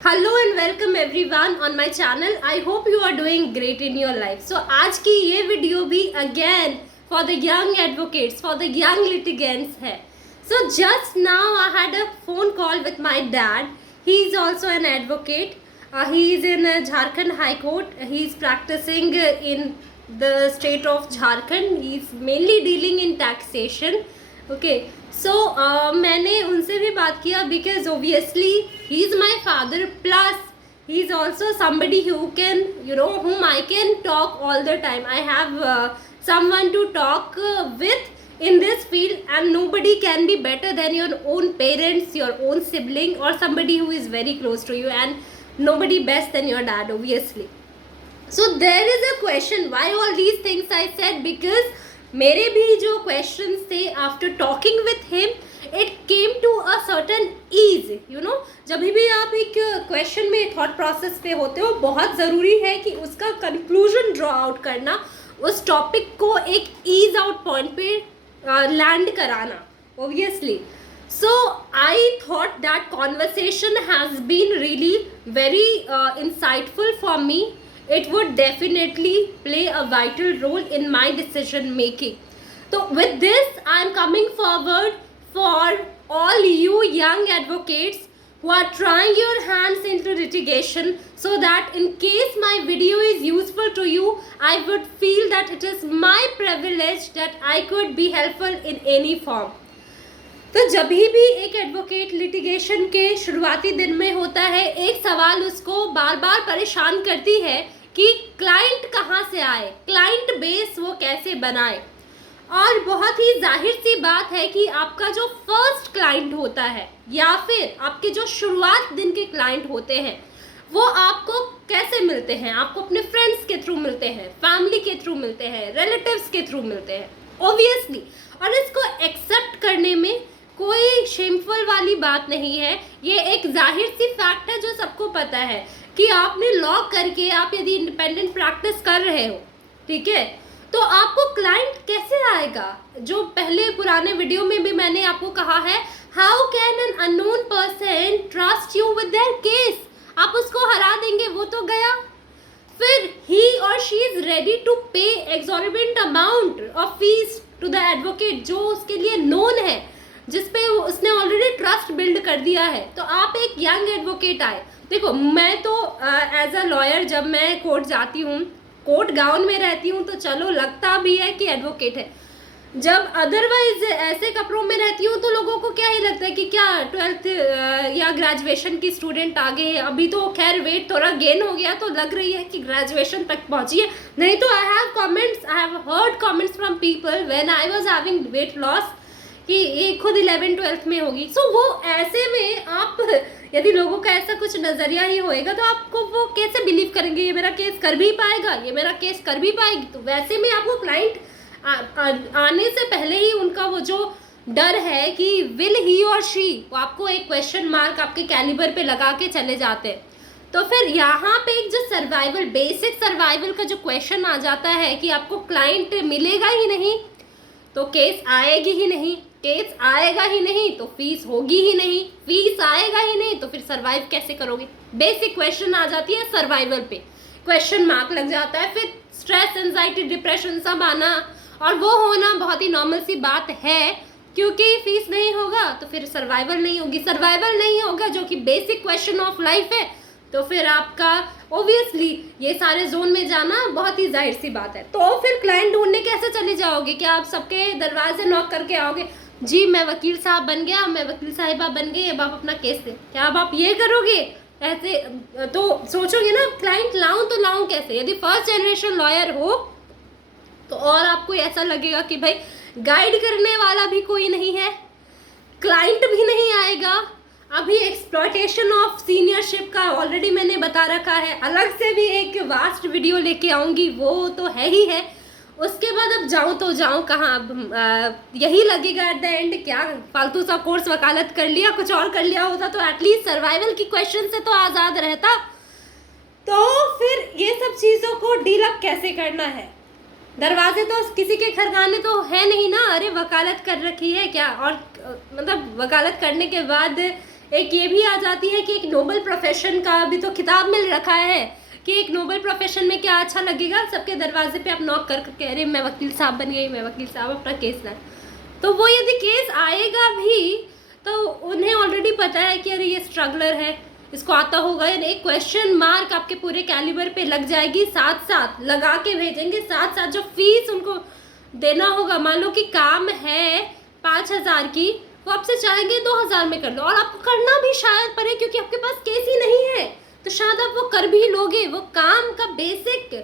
Hello and welcome everyone on my channel. I hope you are doing great in your life. So आज की ये video भी again for the young advocates, for the young litigants है। So just now I had a phone call with my dad. He is also an advocate. He is in Jharkhand High Court. He is practicing in the state of Jharkhand. He is mainly dealing in taxation. Okay. So मैंने उनसे भी बात किया because obviously he is my father, plus he is also somebody who can, whom I can talk all the time. I have someone to talk with in this field, and nobody can be better than your own parents, your own sibling, or somebody who is very close to you, and nobody best than your dad, obviously. So there is a question, why all these things I said, because मेरे भी जो questions थे after talking with him it came to a certain ease. जब भी आप एक question में thought process पे होते हो, बहुत ज़रूरी है कि उसका कंक्लूजन ड्रॉ आउट करना, उस टॉपिक को एक ईज आउट पॉइंट पे लैंड कराना, obviously. So I thought that conversation has been really very insightful for me. It would definitely play a vital role in my decision making. So with this, I am coming forward for all you young advocates who are trying your hands into litigation, so that in case my video is useful to you, I would feel that it is my privilege that I could be helpful in any form. तो जब भी एक advocate litigation के शुरुआती दिन में होता है, एक सवाल उसको बार बार परेशान करती है कि क्लाइंट कहाँ से आए, क्लाइंट बेस वो कैसे बनाए. और बहुत ही जाहिर सी बात है कि आपका जो फर्स्ट क्लाइंट होता है, या फिर आपके जो शुरुआत दिन के क्लाइंट होते हैं, वो आपको कैसे मिलते हैं? आपको अपने फ्रेंड्स के थ्रू मिलते हैं, फैमिली के थ्रू मिलते हैं, रिलेटिव्स के थ्रू मिलते हैं, ऑब्वियसली. और इसको एक्सेप्ट करने में कोई शेमफुल वाली बात नहीं है. ये एक जाहिर सी फैक्ट है जो सबको पता है कि आपने लॉ करके आप यदि इंडिपेंडेंट प्रैक्टिस कर रहे हो, ठीक है, तो आपको क्लाइंट कैसे आएगा? जो पहले पुराने वीडियो में भी मैंने आपको कहा है, how can an unknown person trust you with their case? आप उसको हरा देंगे, वो तो गया. फिर ही और she is ready to pay exorbitant amount of fees to the advocate जो उसके लिए नोन है, जिसपे उसने ऑलरेडी ट्रस्ट बिल्ड कर दिया है. तो आप एक यंग एडवोकेट आए. देखो, मैं तो एज अ लॉयर जब मैं कोर्ट जाती हूँ, कोर्ट गाउन में रहती हूँ, तो चलो लगता भी है कि एडवोकेट है. जब अदरवाइज ऐसे कपड़ों में रहती हूँ तो लोगों को क्या ही लगता है कि क्या 12th या ग्रेजुएशन की स्टूडेंट आ गई है. अभी तो खैर वेट थोड़ा गेन हो गया, तो लग रही है कि ग्रेजुएशन तक पहुँची है. नहीं तो I have heard comments from people when I was having weight loss कि ये खुद 11th-12th में होगी. सो वो ऐसे में आप, यदि लोगों का ऐसा कुछ नज़रिया ही होएगा, तो आपको वो कैसे बिलीव करेंगे ये मेरा केस कर भी पाएगा, ये मेरा केस कर भी पाएगी? तो वैसे में आपको क्लाइंट आने से पहले ही उनका वो जो डर है कि विल ही और शी, वो आपको एक क्वेश्चन मार्क आपके कैलिबर पे लगा के चले जाते हैं. तो फिर यहाँ पे एक जो सर्वाइवल, बेसिक सर्वाइवल का जो क्वेश्चन आ जाता है कि आपको क्लाइंट मिलेगा ही नहीं तो केस आएगी ही नहीं, केस आएगा ही नहीं तो फीस होगी ही नहीं, फीस आएगा ही नहीं तो फिर सरवाइव कैसे करोगे? बेसिक क्वेश्चन आ जाती है सर्वाइवल पे, क्वेश्चन मार्क लग जाता है. फिर स्ट्रेस, एंजाइटी, डिप्रेशन सब आना, और वो होना बहुत ही नॉर्मल सी बात है, क्योंकि फीस नहीं होगा तो फिर सर्वाइवल नहीं होगी. सर्वाइवल नहीं होगा जो कि बेसिक क्वेश्चन ऑफ लाइफ है, तो फिर आपका ओबियसली ये सारे जोन में जाना बहुत ही जाहिर सी बात है. तो फिर क्लाइंट ढूंढने कैसे चले जाओगे? क्या आप सबके दरवाजे नॉक करके आओगे, जी मैं वकील साहब बन गया, मैं वकील साहिबा बन गई, अब आप अपना केस दें? क्या अब आप ये करोगे? ऐसे तो सोचोगे ना, क्लाइंट लाऊं तो लाऊं कैसे? यदि फर्स्ट जनरेशन लॉयर हो तो और आपको ऐसा लगेगा कि भाई गाइड करने वाला भी कोई नहीं है, क्लाइंट भी नहीं आएगा. अभी एक्सप्लॉयटेशन ऑफ सीनियरशिप का ऑलरेडी मैंने बता रखा है, अलग से भी एक वास्ट वीडियो लेके आऊँगी, वो तो है ही है. उसके बाद अब जाऊँ तो जाऊँ कहाँ? यही लगेगा एट द एंड, क्या फालतू सा कोर्स वकालत कर लिया, कुछ और कर लिया होता तो एटलीस्ट सर्वाइवल की क्वेश्चन से तो आज़ाद रहता. तो फिर ये सब चीज़ों को डील अप कैसे करना है? दरवाजे तो किसी के खरगाने तो है नहीं ना, अरे वकालत कर रखी है क्या, और मतलब वकालत करने के बाद एक ये भी आ जाती है कि एक नोबल प्रोफेशन का भी तो खिताब मिल रखा है कि एक नोबल प्रोफेशन में क्या अच्छा लगेगा, सबके दरवाजे पे आप नॉक कर करके अरे मैं वकील साहब बन गई, मैं वकील साहब अपना केस लाए। तो वो यदि केस आएगा भी तो उन्हें ऑलरेडी पता है कि अरे ये स्ट्रगलर है, इसको आता होगा, यानी एक क्वेश्चन मार्क आपके पूरे कैलिबर पे लग जाएगी, साथ साथ लगा के भेजेंगे, साथ साथ जो फीस उनको देना होगा, मान लो कि काम है 5,000 की, वो आपसे चाहेंगे 2,000 में कर लो, और आपको करना भी शायद पड़े क्योंकि आपके पास केस ही नहीं है, तो शायद आप वो कर भी लोगे। वो काम का बेसिक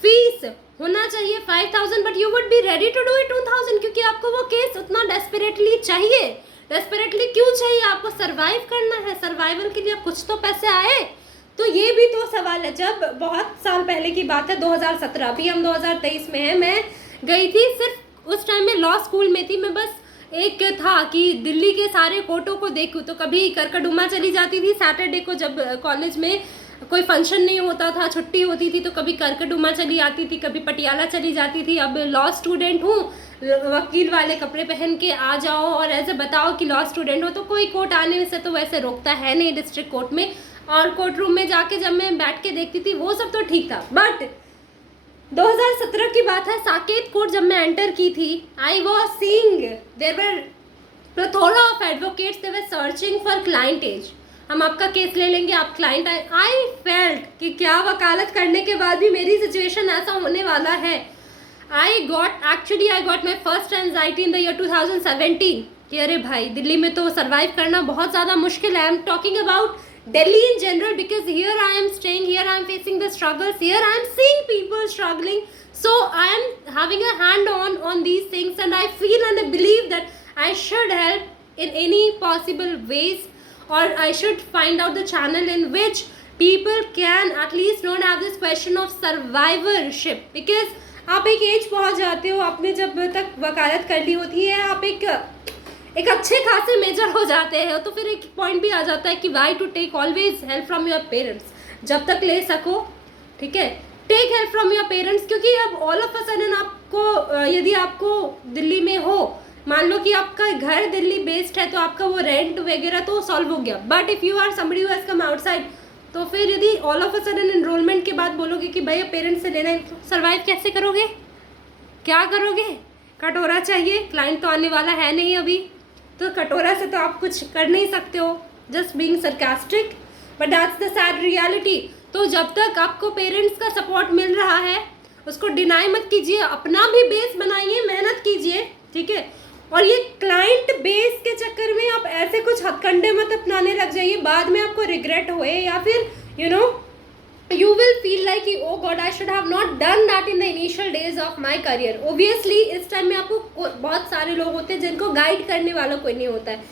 फीस होना चाहिए 5,000, but you would be ready to do it 2,000 क्योंकि आपको वो केस उतना डेस्परेटली चाहिए। डेस्परेटली क्यों चाहिए? आपको सरवाइव करना है, सर्वाइवल के लिए कुछ तो पैसे आए। तो ये भी तो सवाल है। जब बहुत साल पहले की बात है, 2017, अभी हम 2023 में है, मैं गई थी, सिर्फ उस टाइम में लॉ स्कूल में थी मैं, बस एक था कि दिल्ली के सारे कोर्टों को देखूं। तो कभी करकड़ुमा चली जाती थी सैटरडे को, जब कॉलेज में कोई फंक्शन नहीं होता था, छुट्टी होती थी, तो कभी करकड़ुमा चली आती थी, कभी पटियाला चली जाती थी। अब लॉ स्टूडेंट हूँ, वकील वाले कपड़े पहन के आ जाओ और ऐसे बताओ कि लॉ स्टूडेंट हो, तो कोई कोर्ट आने से तो वैसे रोकता है नहीं डिस्ट्रिक्ट कोर्ट में। और कोर्ट रूम में जाके जब मैं बैठ के देखती थी वो सब तो ठीक था, बट 2017 की बात है, साकेत कोर्ट जब मैं एंटर की थी, I was seeing there were plethora of advocates, they were searching for client as. हम आपका केस ले लेंगे, आप क्लाइंट आए। आई फेल्ट कि क्या वकालत करने के बाद भी मेरी सिचुएशन ऐसा होने वाला है। I got my first anxiety in the year 2017 कि अरे भाई दिल्ली में तो सर्वाइव करना बहुत ज़्यादा मुश्किल है। I am talking about Delhi in general because here I am staying, here I am facing the struggles, here I am seeing people struggling, so I am having a hand on these things, and I feel and I believe that I should help in any possible ways, or I should find out the channel in which people can at least not have this question of survivorship, because आप एक as पहुंच जाते हो, आपने जब तक वकालत कर ली होती है, आप एक अच्छे खासे मेजर हो जाते हैं, तो फिर एक पॉइंट भी आ जाता है कि why to take always help from your parents. जब तक ले सको, ठीक है, take help from your parents, क्योंकि अब ऑल ऑफ अ सडन आपको यदि आपको दिल्ली में हो, मान लो कि आपका घर दिल्ली बेस्ड है, तो आपका वो रेंट वगैरह तो सॉल्व हो गया, but if you are somebody who has come outside, तो फिर यदि all of a sudden enrolment के बाद बोलोगे कि भैया पेरेंट्स से लेना है, तो सर्वाइव कैसे करोगे? क्या करोगे? कटोरा चाहिए, क्लाइंट तो आने वाला है नहीं अभी, तो कटोरा से तो आप कुछ कर नहीं सकते हो। Just being sarcastic, but that's the sad reality. तो जब तक आपको पेरेंट्स का सपोर्ट मिल रहा है, उसको डिनाई मत कीजिए, अपना भी बेस बनाइए, मेहनत कीजिए, ठीक है। और ये क्लाइंट बेस के चक्कर में आप ऐसे कुछ हथकंडे मत अपनाने लग जाइए, बाद में आपको रिग्रेट होए, या फिर you will feel like कि oh God I should have not done that in the initial days of my career। Obviously इस टाइम में आपको बहुत सारे लोग होते हैं जिनको गाइड करने वाला कोई नहीं होता है।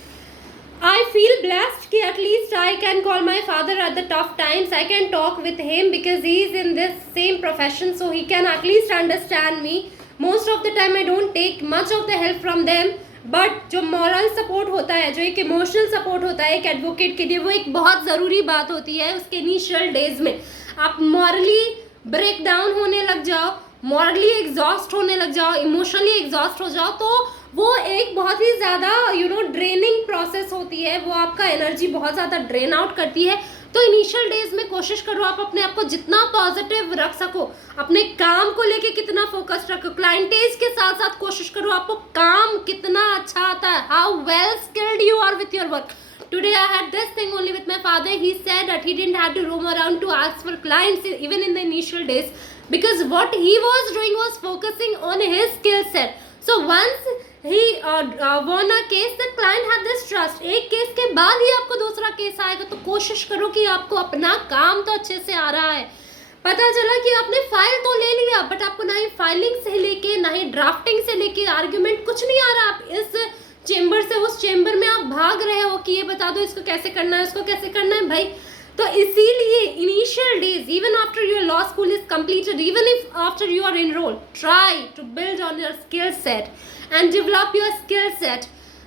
I feel blessed कि at least I can call my father at the tough times, I can talk with him because he is in this same profession, so he can at least understand me। Most of the time I don't take much of the help from them, but जो moral support होता है, जो एक emotional support होता है एक advocate के लिए, वो एक बहुत ज़रूरी बात होती है उसके इनिशियल डेज में। आप मॉरली ब्रेक डाउन होने लग जाओ, मॉरली एग्जॉस्ट होने लग जाओ, इमोशनली एग्जॉस्ट हो जाओ, तो वो एक बहुत ही ज़्यादा ड्रेनिंग प्रोसेस होती है, वो आपका एनर्जी बहुत ज़्यादा ड्रेन आउट करती है। तो इनिशियल डेज में कोशिश करो आप अपने आप को जितना पॉजिटिव रख सको, अपने काम को लेके कितना फोकस रखो, क्लाइंटेज के साथ साथ कोशिश करो आपको काम कितना अच्छा आता है, how well skilled you are with your work. Today I had this thing only with my father. He said that he didn't have to roam around to ask for clients even in the initial days, because what he was doing was focusing on his skill set. So once he won a case, the client had this trust। एक case के बाद ही आपको दूसरा case आएगा, तो कोशिश करो कि आपको अपना काम तो अच्छे से आ रहा है। पता चला कि आपने फाइल तो ले लिया, बट आपको ना ही फाइलिंग से लेके, ना ही ड्राफ्टिंग से लेके आर्ग्यूमेंट कुछ नहीं आ रहा। आप इस चेंबर से उस चेंबर में आप भाग रहे हो कि ये बता दो इसको कैसे करना है, उसको कैसे करना है भाई। तो इसीलिए initial days, even after your law school is completed, even if after you are enrolled, try to build on your skill set and develop your skill set।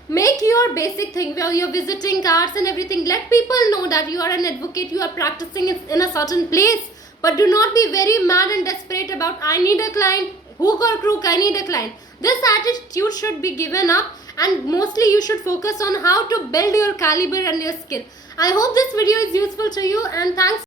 Make your basic thing where you're visiting cards and everything, let people know that you are an advocate, you are practicing in a certain place, but do not be very mad and desperate about I need a client, hook or crook, I need a client। This attitude should be given up, and mostly you should focus on how to build your caliber and your skill. I hope this video is useful to you, and thanks